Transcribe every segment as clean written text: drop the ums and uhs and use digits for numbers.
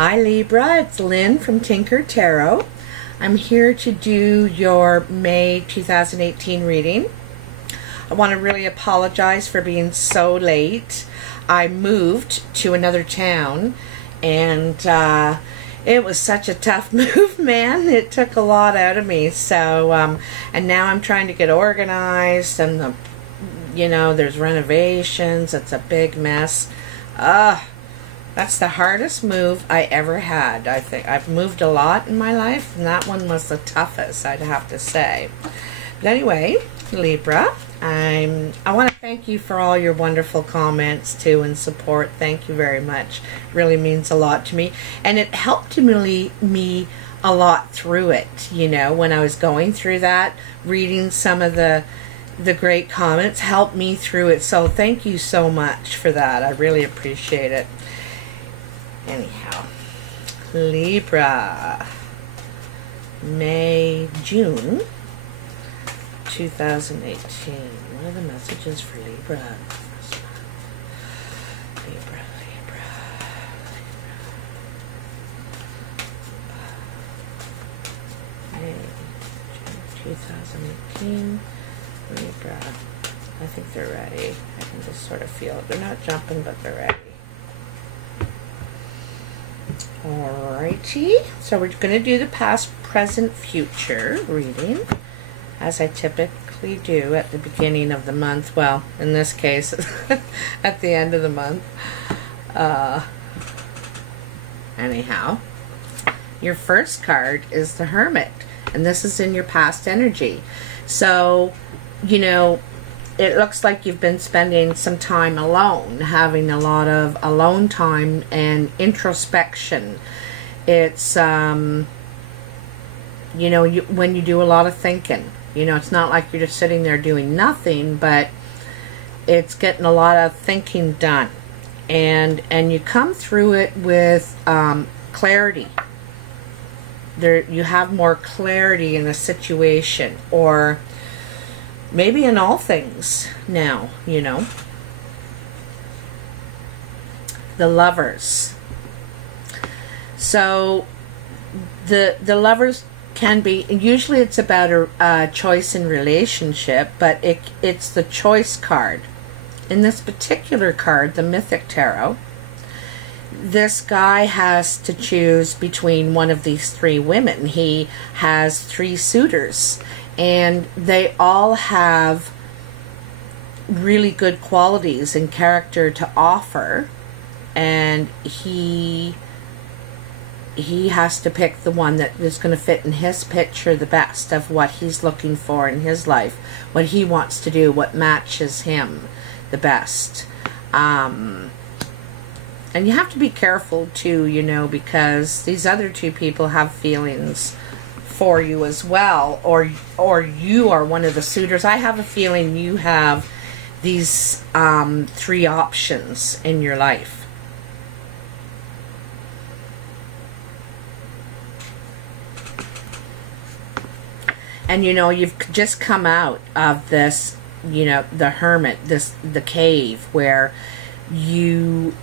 Hi Libra, it's Lynn from Tinker Tarot. I'm here to do your May 2018 reading. I want to really apologize for being so late. I moved to another town and it was such a tough move, man. It took a lot out of me. So, and now I'm trying to get organized and there's renovations. It's a big mess. That's the hardest move I ever had. I think I've moved a lot in my life, and that one was the toughest, I'd have to say. But anyway, Libra, I want to thank you for all your wonderful comments too and support. Thank you very much. It really means a lot to me, and it helped me a lot through it. When I was going through that, reading some of the great comments helped me through it. So thank you so much for that. I really appreciate it. Anyhow, Libra, May, June 2018. What are the messages for Libra? Libra. May, June 2018. Libra. I think they're ready. I can just sort of feel it. They're not jumping, but they're ready. Alrighty, so we're going to do the past, present, future reading, as I typically do at the beginning of the month. Well, in this case, at the end of the month. Anyhow, your first card is the Hermit, and this is in your past energy. So, it looks like you've been spending some time alone, having a lot of alone time and introspection. It's, when you do a lot of thinking, it's not like you're just sitting there doing nothing, but it's getting a lot of thinking done. And you come through it with clarity. You have more clarity in the situation, or maybe in all things now, The Lovers. So the Lovers can be, usually it's about a choice in relationship, but it's the choice card. In this particular card, the Mythic Tarot, this guy has to choose between one of these three women. He has three suitors, and they all have really good qualities and character to offer, and he has to pick the one that is going to fit in his picture the best of what he's looking for in his life, what he wants to do, what matches him the best. And you have to be careful too, because these other two people have feelings for you as well, or you are one of the suitors. I have a feeling you have these three options in your life. And you've just come out of this, the Hermit, the cave, where you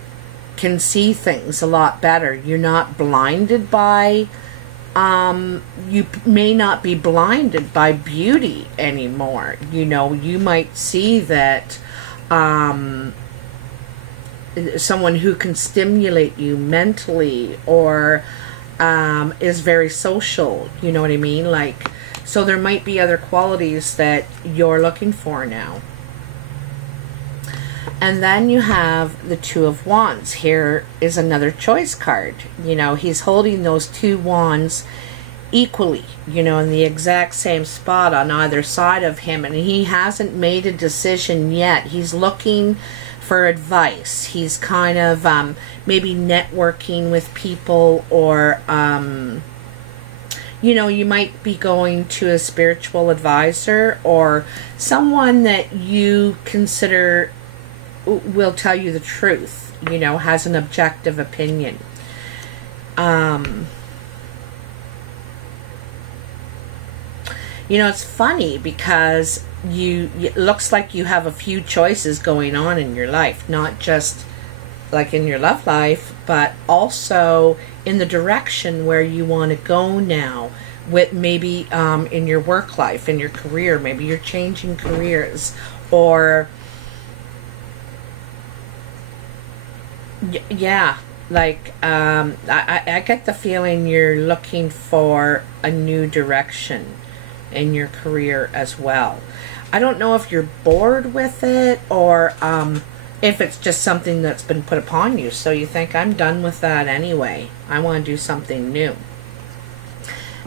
can see things a lot better. You're not blinded by you may not be blinded by beauty anymore. You might see that someone who can stimulate you mentally, or is very social, you know what I mean? So there might be other qualities that you're looking for now. And then you have the Two of Wands. Here is another choice card. He's holding those two wands equally, in the exact same spot on either side of him. And he hasn't made a decision yet. He's looking for advice. He's kind of maybe networking with people, or, you might be going to a spiritual advisor, or someone that you consider will tell you the truth, has an objective opinion. It's funny because it looks like you have a few choices going on in your life, not just like in your love life, but also in the direction where you want to go now, with maybe in your work life, in your career. Maybe you're changing careers, or yeah, like I get the feeling you're looking for a new direction in your career as well. I don't know if you're bored with it, or if it's just something that's been put upon you, so you think, I'm done with that anyway, I want to do something new.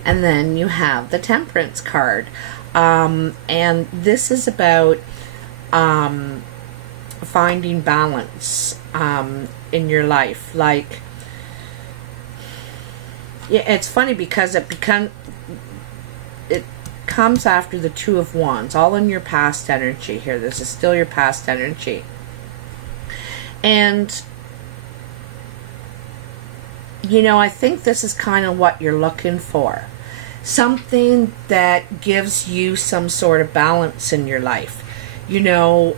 And then you have the Temperance card, and this is about finding balance in your life. Like, yeah, it's funny because it comes after the Two of Wands, all in your past energy here. This is still your past energy. And, you know, I think this is kind of what you're looking for. Something that gives you some sort of balance in your life. You know,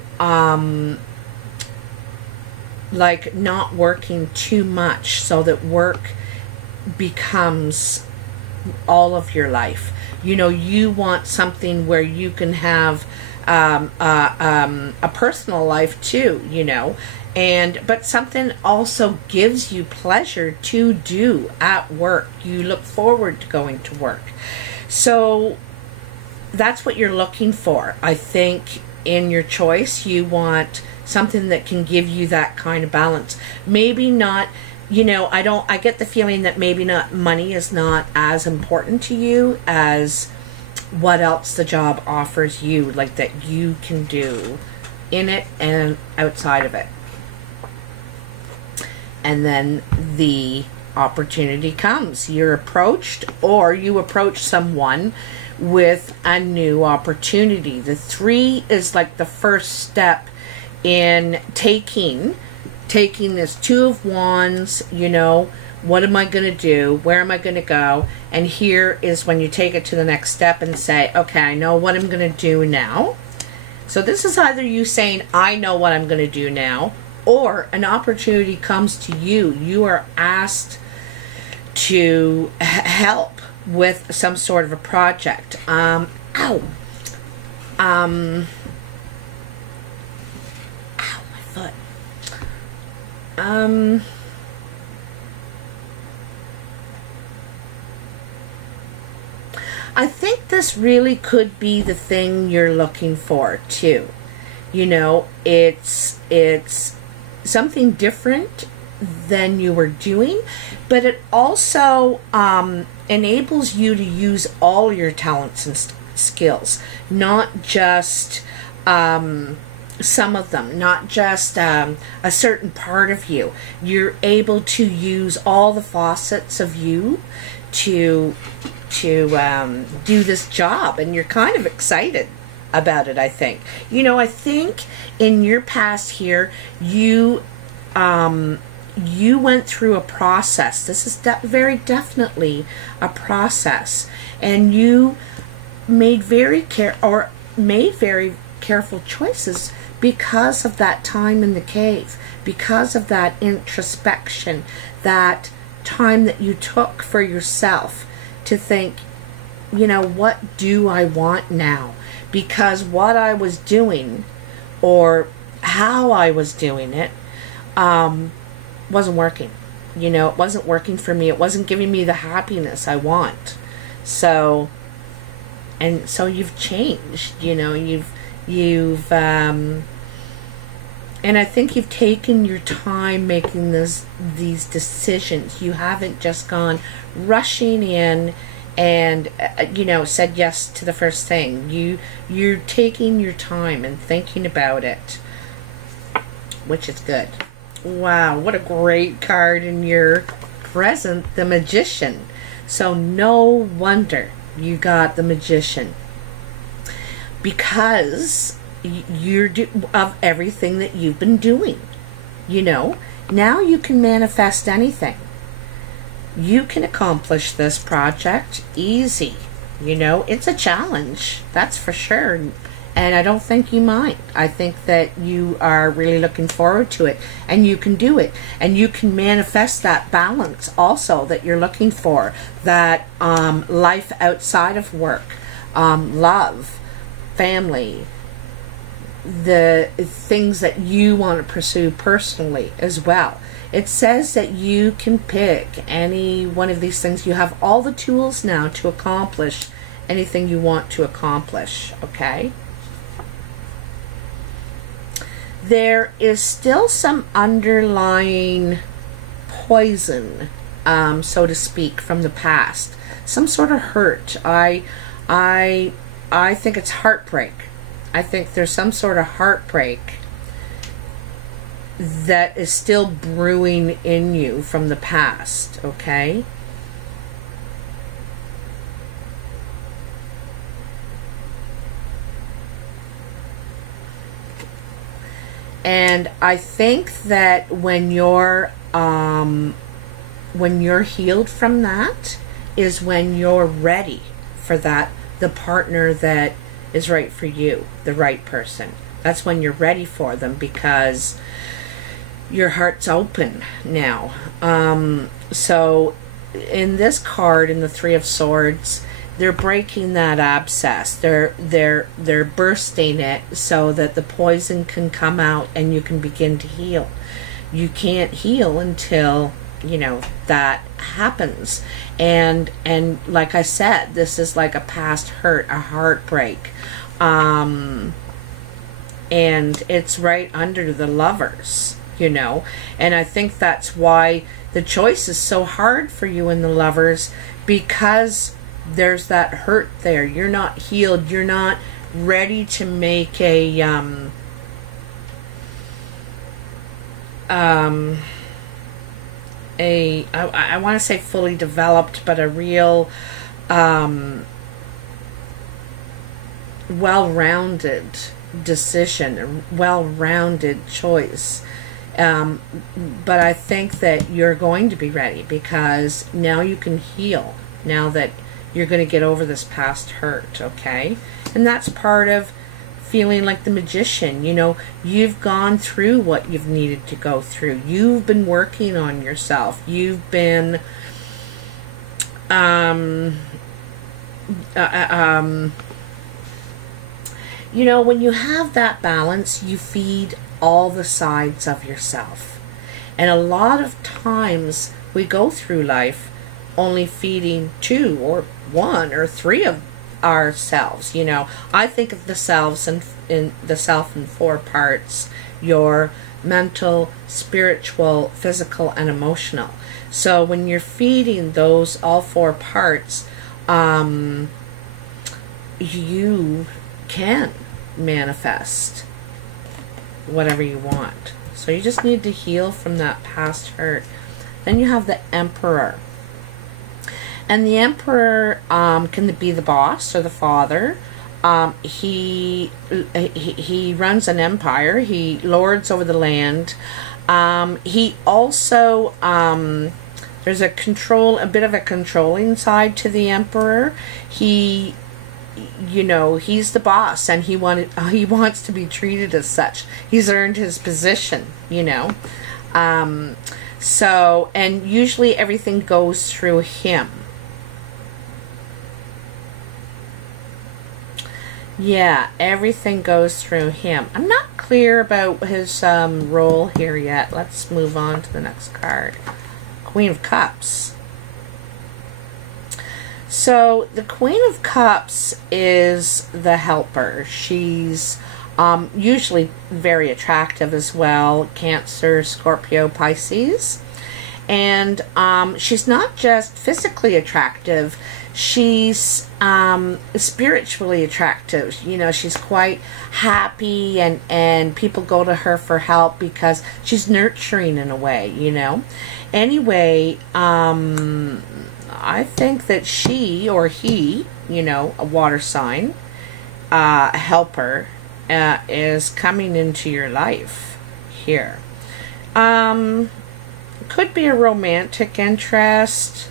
like not working too much so that work becomes all of your life. You know, you want something where you can have a personal life too, you know, but something also gives you pleasure to do at work. You look forward to going to work. So that's what you're looking for. I think in your choice, you want something that can give you that kind of balance. Maybe not, you know, I get the feeling that maybe not, money is not as important to you as what else the job offers you, like that you can do in it and outside of it. And then the opportunity comes. You're approached, or you approach someone with a new opportunity. The 3 is like the first step in taking this Two of Wands, you know, what am I going to do? Where am I going to go? And here is when you take it to the next step and say, okay, I know what I'm going to do now. So this is either you saying, I know what I'm going to do now, or an opportunity comes to you. You are asked to help with some sort of a project. Ow, my foot. I think this really could be the thing you're looking for too. You know, it's something different than you were doing, but it also enables you to use all your talents and skills, not just some of them, not just a certain part of you. You're able to use all the facets of you to do this job, and you're kind of excited about it, I think. You know, I think in your past here, you went through a process. This is very definitely a process, and you made very careful choices because of that time in the cave, because of that introspection, that time that you took for yourself to think, you know, what do I want now? Because what I was doing, or how I was doing it, wasn't working. You know, it wasn't working for me. It wasn't giving me the happiness I want. So you've changed. You know, you've and I think you've taken your time making these decisions. You haven't just gone rushing in and you know, said yes to the first thing. You're taking your time and thinking about it, which is good. Wow, what a great card in your present, the Magician. So no wonder you got the Magician, because you're of everything that you've been doing. You know, now you can manifest anything. You can accomplish this project easy. You know, it's a challenge, that's for sure. And I don't think you mind. I think that you are really looking forward to it, and you can do it, and you can manifest that balance also that you're looking for, that life outside of work, love, family, the things that you want to pursue personally as well. It says that you can pick any one of these things. You have all the tools now to accomplish anything you want to accomplish, okay? There is still some underlying poison, so to speak, from the past. Some sort of hurt. I think it's heartbreak. I think there's some sort of heartbreak that is still brewing in you from the past, okay? And I think that when you're healed from that is when you're ready for that, the partner that is right for you, the right person. That's when you're ready for them, because your heart's open now. So in this card, in the Three of Swords, they're breaking that abscess. They're bursting it so that the poison can come out and you can begin to heal. You can't heal until, you know, that happens. And like I said, this is like a past hurt, a heartbreak. And it's right under the Lovers, you know. And I think that's why the choice is so hard for you in the Lovers, because there's that hurt there. You're not healed. You're not ready to make a I want to say fully developed, but a real well-rounded decision, a well-rounded choice. But I think that you're going to be ready, because now you can heal, now that you're going to get over this past hurt, okay? And that's part of feeling like the magician. You know, you've gone through what you've needed to go through. You've been working on yourself. You've been you know, when you have that balance, you feed all the sides of yourself. And a lot of times we go through life only feeding 2 or 1 or 3 of ourselves. You know, I think of the selves and in the self in 4 parts: your mental, spiritual, physical, and emotional. So when you're feeding those all 4 parts, you can manifest whatever you want. So you just need to heal from that past hurt. Then you have the Emperor. And the Emperor can be the boss or the father. He runs an empire. He lords over the land. He also there's a bit of a controlling side to the Emperor. He, you know, he's the boss, and he wants to be treated as such. He's earned his position, you know. So, and usually everything goes through him. Yeah, everything goes through him. I'm not clear about his role here yet. Let's move on to the next card. Queen of Cups. So the Queen of Cups is the helper. She's usually very attractive as well. Cancer, Scorpio, Pisces. And she's not just physically attractive. She's spiritually attractive. You know, she's quite happy, and people go to her for help because she's nurturing in a way, you know. Anyway, I think that she or he, you know, a water sign, helper, is coming into your life here. Could be a romantic interest.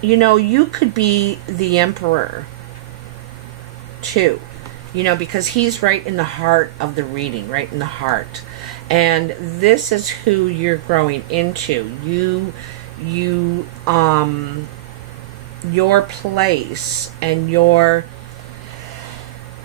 you know, you could be the emperor too, you know, because he's right in the heart of the reading, right in the heart. And this is who you're growing into. Your place and your,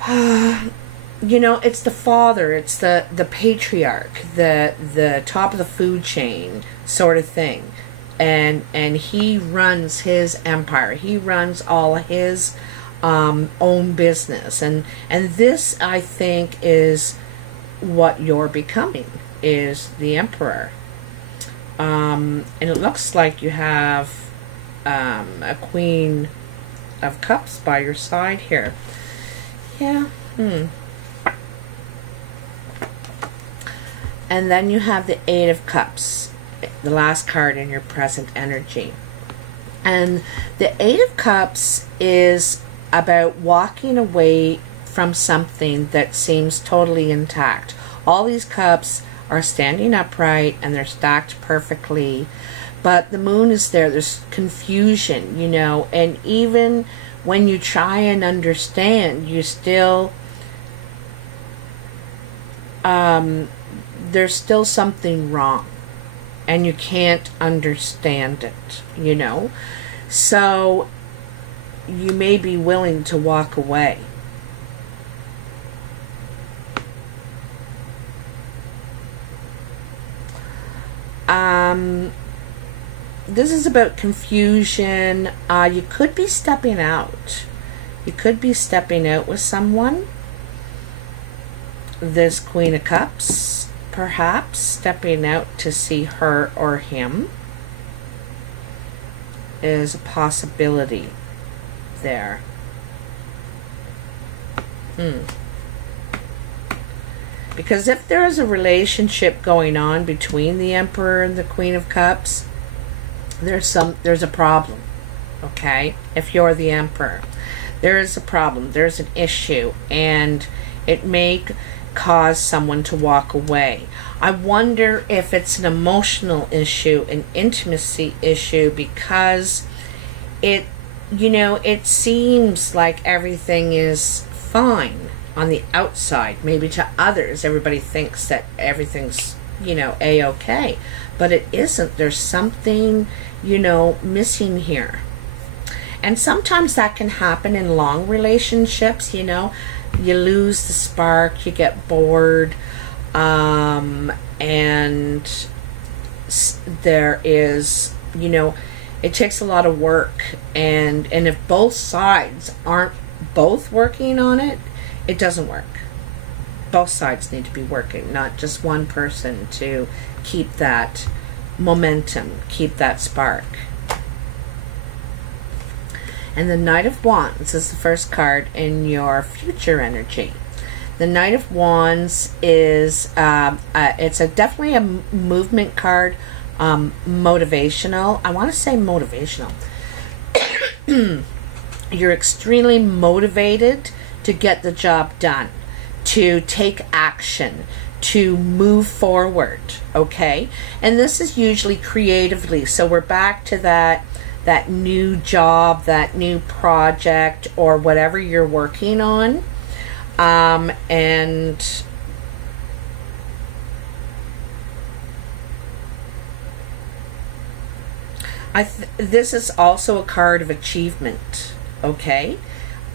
you know, it's the father, it's the patriarch, the top of the food chain sort of thing. And he runs his empire. He runs all of his own business. And this, I think, is what you're becoming, is the emperor. And it looks like you have a Queen of Cups by your side here. Yeah. And then you have the Eight of Cups, the last card in your present energy. And the Eight of Cups is about walking away from something that seems totally intact. All these cups are standing upright and they're stacked perfectly, but the moon is there. There's confusion, you know, and even when you try and understand, you still there's still something wrong and you can't understand it, you know. So you may be willing to walk away. This is about confusion. You could be stepping out. You could be stepping out with someone. This Queen of Cups, perhaps stepping out to see her or him, is a possibility there. Because if there is a relationship going on between the Emperor and the Queen of Cups, there's a problem. Okay? If you're the Emperor, there is a problem. There's an issue, and it may cause someone to walk away. I wonder if it's an emotional issue, an intimacy issue, because it, you know, it seems like everything is fine on the outside. Maybe to others, everybody thinks that everything's, you know, a-okay, but it isn't. There's something, you know, missing here. And sometimes that can happen in long relationships, you know. You lose the spark, you get bored, and there is, you know, it takes a lot of work, and if both sides aren't both working on it, it doesn't work. Both sides need to be working, not just one person, to keep that momentum, keep that spark. And the Knight of Wands is the first card in your future energy. The Knight of Wands is it's definitely a movement card, motivational. I want to say motivational. You're extremely motivated to get the job done, to take action, to move forward, okay? And this is usually creatively. So we're back to that new job, that new project, or whatever you're working on. And this is also a card of achievement, okay?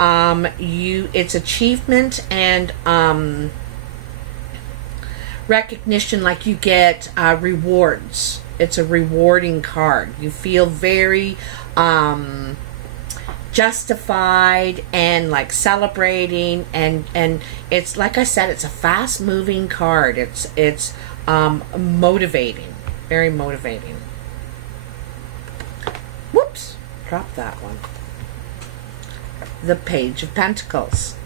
It's achievement and recognition, like you get rewards. It's a rewarding card. You feel very justified and like celebrating, and it's, like I said, it's a fast moving card. It's motivating, very motivating. Whoops, dropped that one. The Page of Pentacles.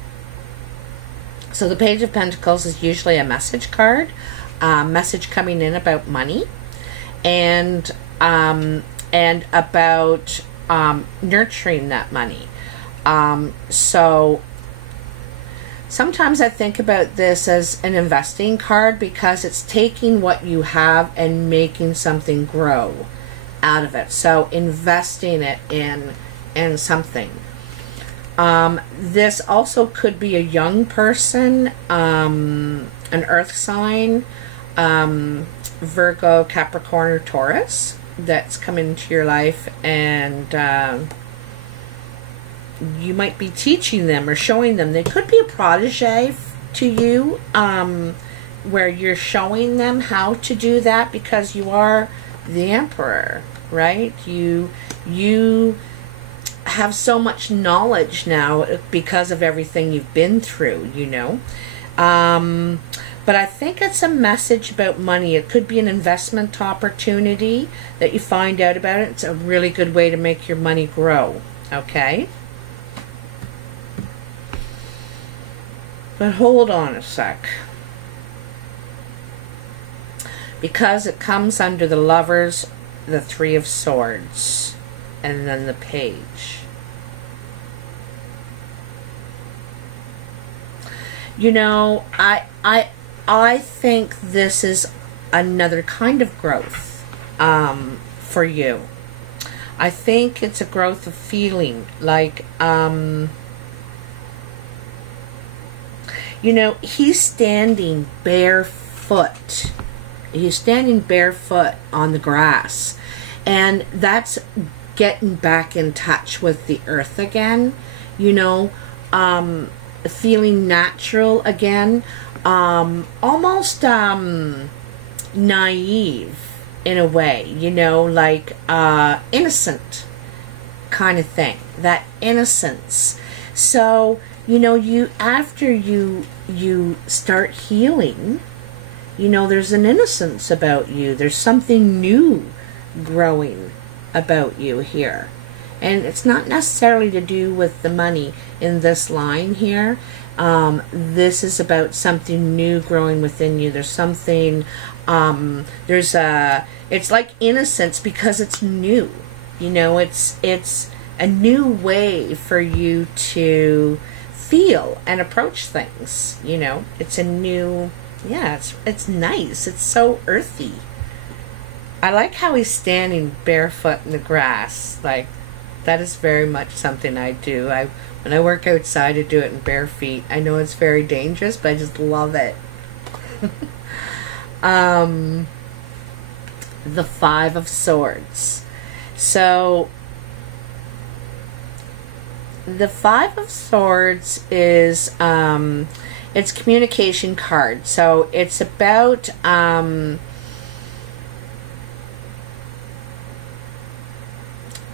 So the Page of Pentacles is usually a message card, message coming in about money, and about nurturing that money. So sometimes I think about this as an investing card, because it's taking what you have and making something grow. out of it. So investing it in something. This also could be a young person, an earth sign, Virgo, Capricorn, or Taurus that's come into your life, and you might be teaching them or showing them. They could be a protege to you, where you're showing them how to do that, because you are the emperor, right? You have so much knowledge now because of everything you've been through, you know. But I think it's a message about money. It could be an investment opportunity that you find out about it. It's a really good way to make your money grow, okay? But hold on a sec. Because it comes under the Lovers, the Three of Swords, and then the Page. You know, I think this is another kind of growth for you. I think it's a growth of feeling like, you know, he's standing barefoot. He's standing barefoot on the grass. And that's getting back in touch with the earth again. You know, feeling natural again. Almost naive in a way. You know, like innocent kind of thing. That innocence. So, you know, after you start healing, you know, there's an innocence about you. There's something new growing about you here. And it's not necessarily to do with the money in this line here. This is about something new growing within you. There's something, it's like innocence because it's new. You know, it's a new way for you to feel and approach things. You know, it's a new, yeah, it's nice. It's so earthy. I like how he's standing barefoot in the grass. Like, that is very much something I do. When I work outside, I do it in bare feet. I know it's very dangerous, but I just love it. The Five of Swords. So, the Five of Swords is, it's communication card. So, it's about,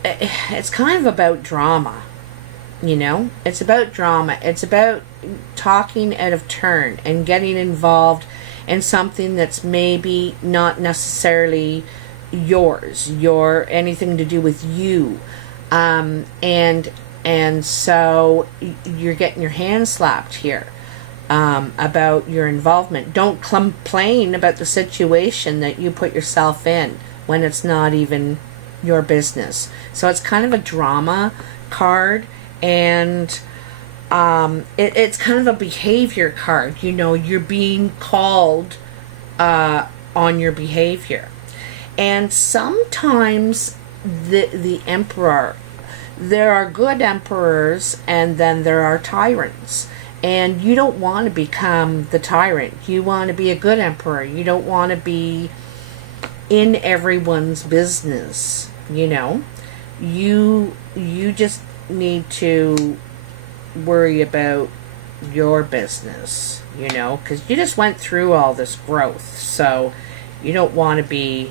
it's kind of about drama, you know. It's about drama. It's about talking out of turn and getting involved in something that's maybe not necessarily yours, anything to do with you, and so you're getting your hand slapped here about your involvement. Don't complain about the situation that you put yourself in when it's not even your business. So it's kind of a drama card, and it's kind of a behavior card. You know, you're being called on your behavior. And sometimes the emperor, there are good emperors and then there are tyrants. And you don't want to become the tyrant. You want to be a good emperor. You don't want to be in everyone's business, you know. You just need to worry about your business, you know, because you just went through all this growth, so you don't want to be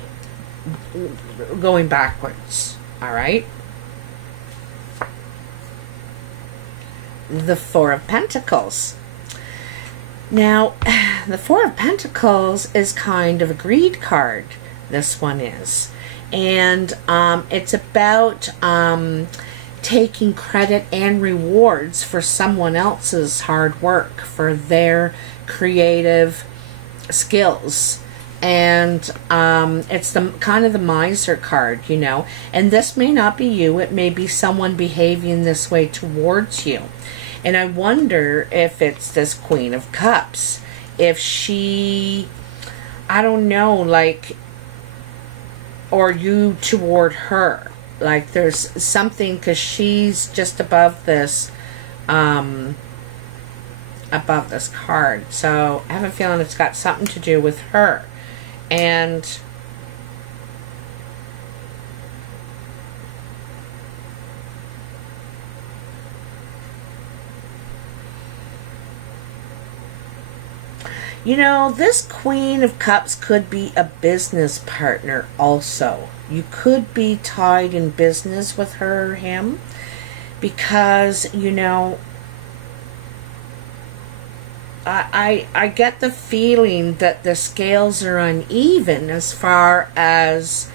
going backwards. All right. The Four of Pentacles. Now, the Four of Pentacles is kind of a greed card. This one is. And it's about taking credit and rewards for someone else's hard work, for their creative skills. And it's the kind of the miser card, you know. And this may not be you. It may be someone behaving this way towards you. And I wonder if it's this Queen of Cups. If she, I don't know, like, or you toward her. Like there's something, because she's just above this card. So I have a feeling it's got something to do with her. And you know, this Queen of Cups could be a business partner also. You could be tied in business with her or him, because, you know, I get the feeling that the scales are uneven as far as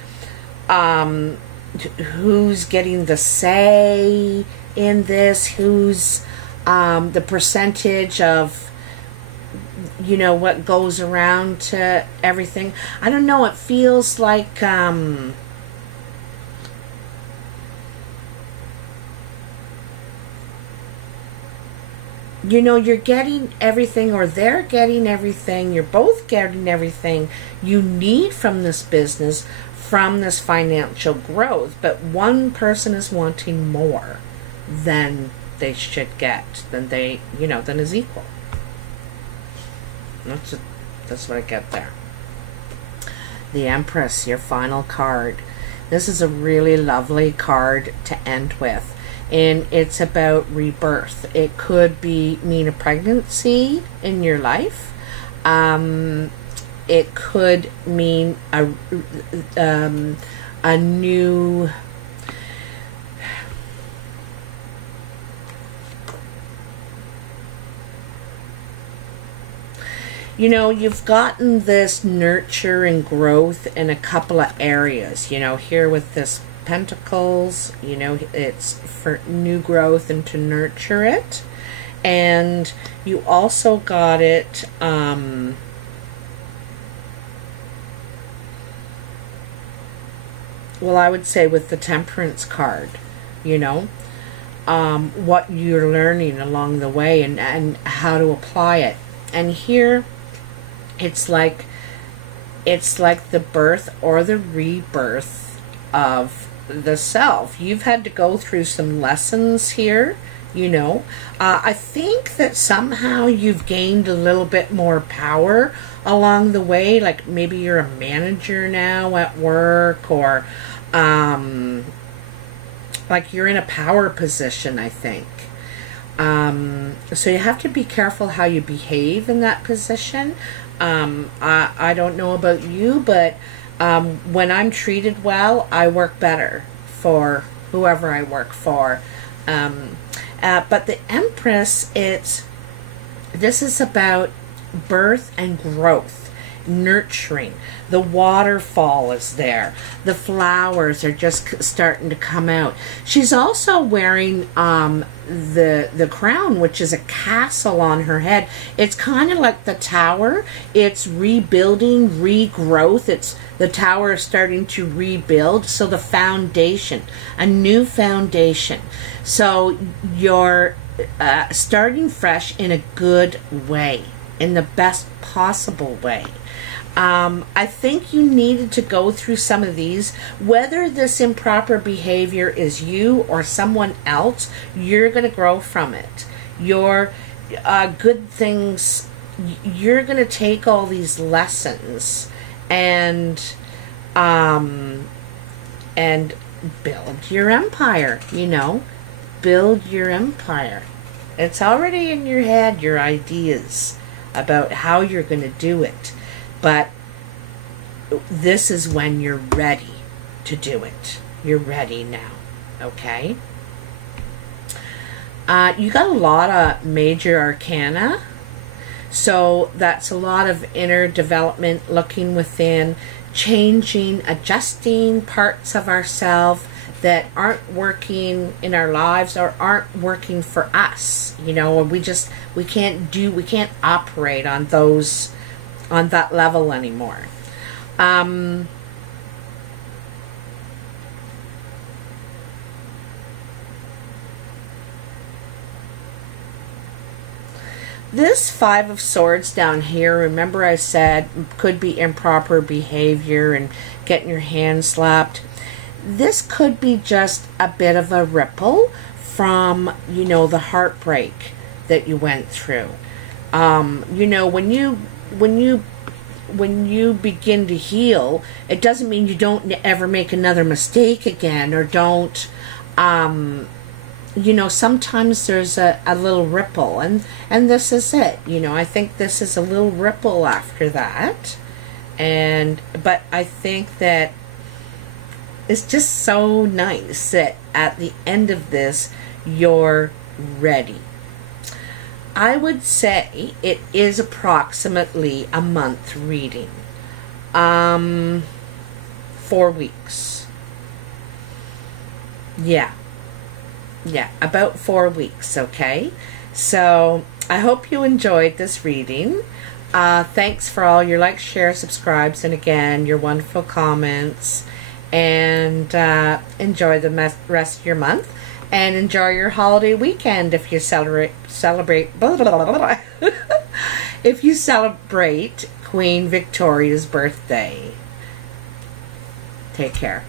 who's getting the say in this, who's the percentage of, you know, what goes around to everything. I don't know, it feels like you know, you're getting everything, or they're getting everything, you're both getting everything you need from this business, from this financial growth, but one person is wanting more than they should get, than they, you know, than is equal. That's what I get there. The Empress, your final card. This is a really lovely card to end with. And it's about rebirth. It could mean a pregnancy in your life. It could mean a new... You know, you've gotten this nurture and growth in a couple of areas. You know, here with this Pentacles, you know, it's for new growth and to nurture it. And you also got it, well, I would say with the Temperance card, you know, what you're learning along the way, and how to apply it. And here, it's like the birth or the rebirth of the self. You've had to go through some lessons here, you know. I think that somehow you've gained a little bit more power along the way, like maybe you're a manager now at work, or like you're in a power position, I think. So you have to be careful how you behave in that position. I don't know about you, but when I'm treated well, I work better for whoever I work for. But the Empress, this is about birth and growth, nurturing. The waterfall is there. The flowers are just starting to come out. She's also wearing the crown, which is a castle on her head. It's kind of like the tower. It's rebuilding, regrowth. The tower is starting to rebuild. So the foundation, a new foundation. So you're starting fresh in a good way, in the best possible way. I think you needed to go through some of these. Whether this improper behavior is you or someone else, you're going to grow from it. Your good things, you're going to take all these lessons and build your empire, you know. Build your empire. It's already in your head, your ideas about how you're going to do it. But this is when you're ready to do it. You're ready now, okay? You got a lot of major arcana. So that's a lot of inner development, looking within, changing, adjusting parts of ourselves that aren't working in our lives or aren't working for us. You know, or we can't operate on that level anymore. This Five of Swords down here, remember I said could be improper behavior and getting your hand slapped. This could be just a bit of a ripple from, you know, the heartbreak that you went through. You know, when you begin to heal, it doesn't mean you don't ever make another mistake again, or don't, you know, sometimes there's a little ripple, and this is it. You know, I think this is a little ripple after that, but I think that it's just so nice that at the end of this, you're ready. I would say it is approximately a month reading. 4 weeks. Yeah, about 4 weeks, okay? So, I hope you enjoyed this reading. Thanks for all your likes, shares, subscribes, and again, your wonderful comments. And enjoy the rest of your month. And enjoy your holiday weekend if you celebrate blah, blah, blah, blah. If you celebrate Queen Victoria's birthday. Take care.